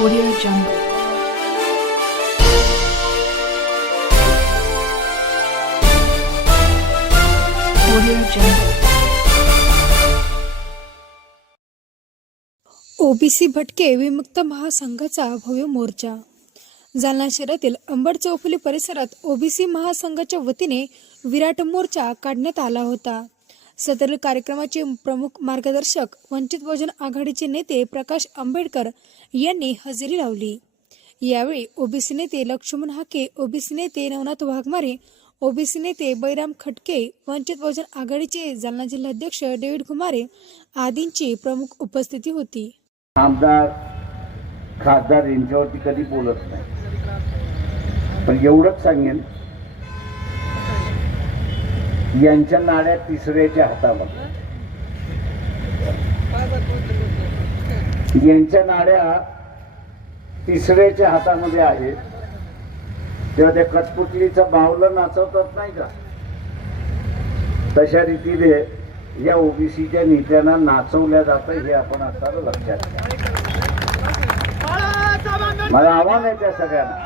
Audio Jungle. Audio Jungle. OBC भटके विमुक्त महासंघाचा भव्य मोर्चा जालना शहरातील अंबड चौफुली परिसरात ओबीसी महासंघाच्या वतीने विराट मोर्चा काढण्यात आला होता सदर कार्यक्रमाचे प्रमुख मार्गदर्शक वंचित बहुजन आघाडीचे नेते प्रकाश आंबेडकर यांनी हजेरी लावली. यावेळी ओबीसी नेते लक्ष्मण हाके ओबीसी नेते नवनाथ वाघमारे ओबीसी नेते बैराम खटके वंचित बहुजन आघाडीचे जालना जिल्हाध्यक्ष डेव्हिड कुमारे आदींची प्रमुख उपस्थिती होती. आमदार खासदार यांच्यावरती कधी बोलत नाही. पण एवढंच सांगेन यांच्या नाड्या तिसऱ्याच्या हातामध्ये यांच्या नाड्या तिसऱ्याच्या हातामध्ये आहेत. तेव्हा त्या कटपुटलीचं बावलं नाचवतात नाही का? तशा रीतीने या ओबीसीच्या नेत्यांना नाचवल्या जातं हे आपण आता लक्षात घ्या. मला आव्हान आहे त्या सगळ्यांना.